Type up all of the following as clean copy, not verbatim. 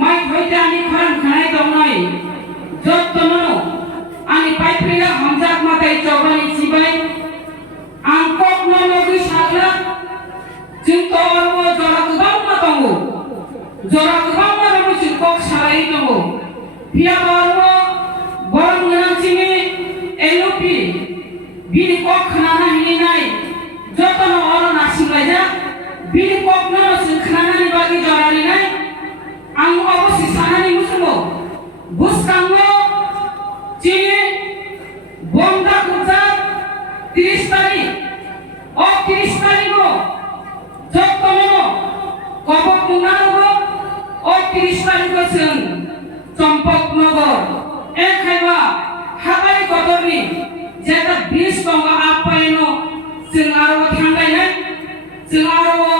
mai hoite ani kharan khanai dongnai jot tomono ani paipringa hamjak matai chobani sibai ang kokno nogi sakla jingto orbo jora kubang matongo jora kubang matongo jingkok sarai tongo pia orbo borong nang sini elopi bini kok khanana hininai jotono oro nasinglaija bini kok nono sing khanana ni bagi jorani nai ang obosi sanani musumo buskango chini bonda kuja 30 tarik o 30 tarik go jotono kobok mungago o 30 tarik go sing chompok nogor khaiba habai godorni jeta 20 tonga apaino sing aro thangai nai sing aro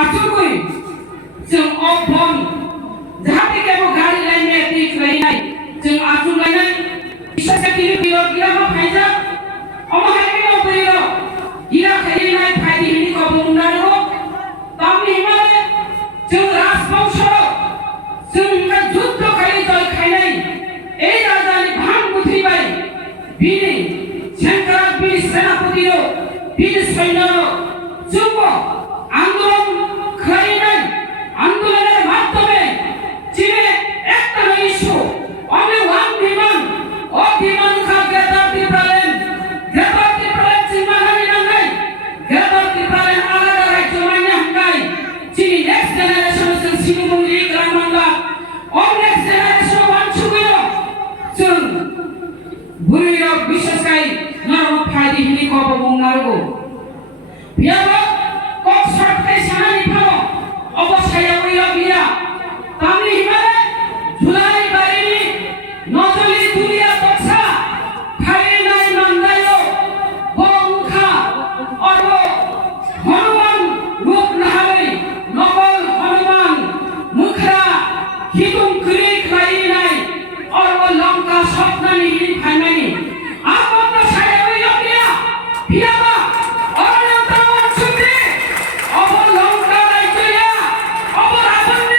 achugui sing obon jahati ke bo gari lain me tik lai nai sing achu lai nai isa ke kini pilo gira ma phaija omo hai ke no pilo gira khai nai phai di ni ko munda ro tami himale sing rajbangsh sing ka juddho khai joi khai nai ei rajani bhang buthi bai bini shankara bini senapati ro bini saina ro jubo আন্দোলন খাই নাই আন্দোলনের মাধ্যমে চীনে একটা issue only one demand ও demand খা greater টিপ্রালেন চিনমানানি নাই greater টিপ্রালেন আলাদা রাজ্য মাইনে হাঙ্গাই চীনি নেক্সট জেনারেশন সং সিনুমুঙ্গি গ্রামাঙ্গা ও নেক্সট জেনারেশন ওয়ান সুগুলো সং বুড়িরা বিশেষকাই নরম ফাইদি হিনি কব মুঙ্গারগো বিয়াবা kok sartai sanani phamo obosaya oya biya tamni himale julai barini nojoli dunia toksa khai nai nandayo bongkha orbo hanuman rup nahai nokol hanuman mukhra hitung kri khai nai orbo lanka sapnani hi phaimani aponna saya oya biya biyaba অবর লঙ্কা রাজ্যয়া অবর আবন্দি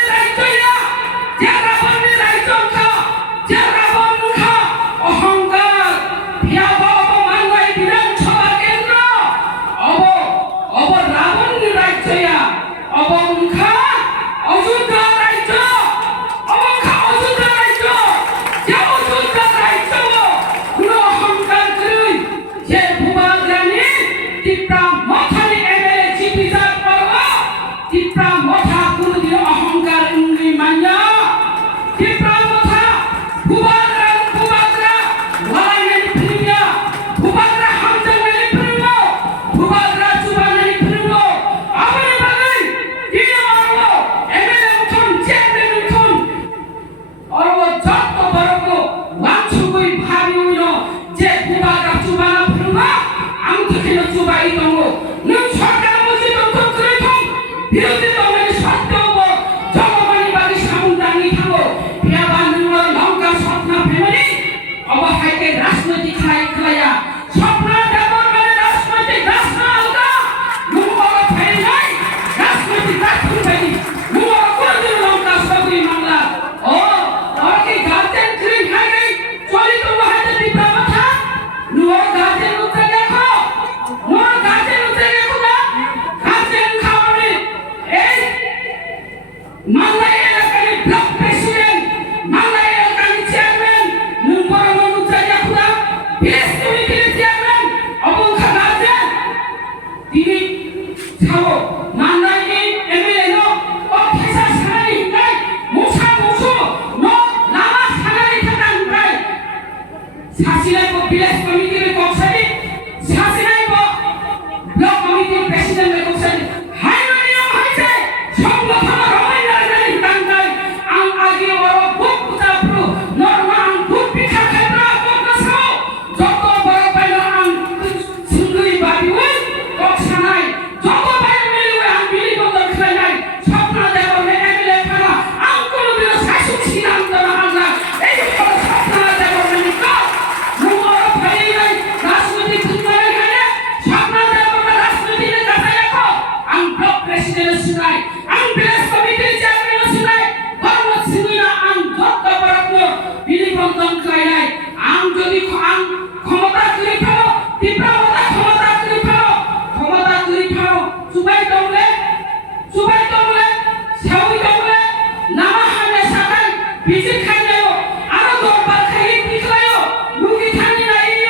비지 칼려요 아무도 발카이 비클라요 무기 타니나이요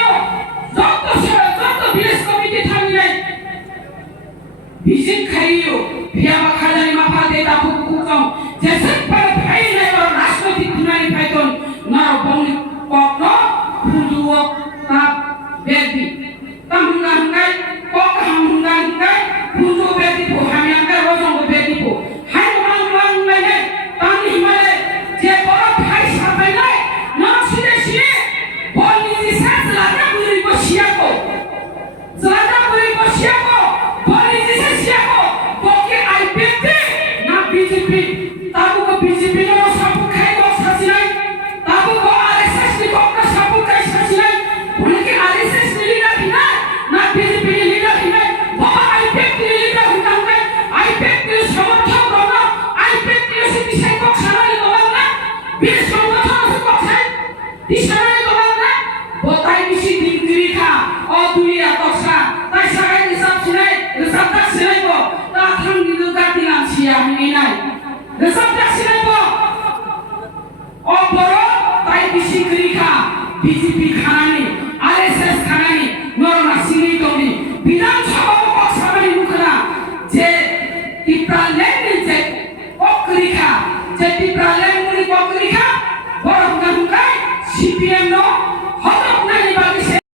저도 셔 저도 비레스 코미티 타니나이 비지 칼이요 비아마 칼라니 마파데다 부국정 제색발 파이나이로 라스코티 쿠나이 파이톤 나로 봉리 kokno 부두어 탑 베디 tamungangkai kokhamungangkai budu bedi bu hamyangkai rosong bedi bu hai mang mene tani himale je boro phai sabai nai na sine sine boli ji sas lada buri ko siako zalada buri ko siako boli ji se siako boke ai bedi na BJP tabu ko BJP no sabu khai ko sasinai tabu ko RSS ni ko sabu khai sasinai उनके RSS leader ही ना BJP leader ही बाबा IPF leader हुँदा IPF समर्थक गर्न IPF city को खाना लगाउन बीच संगठन को खाइ दिशा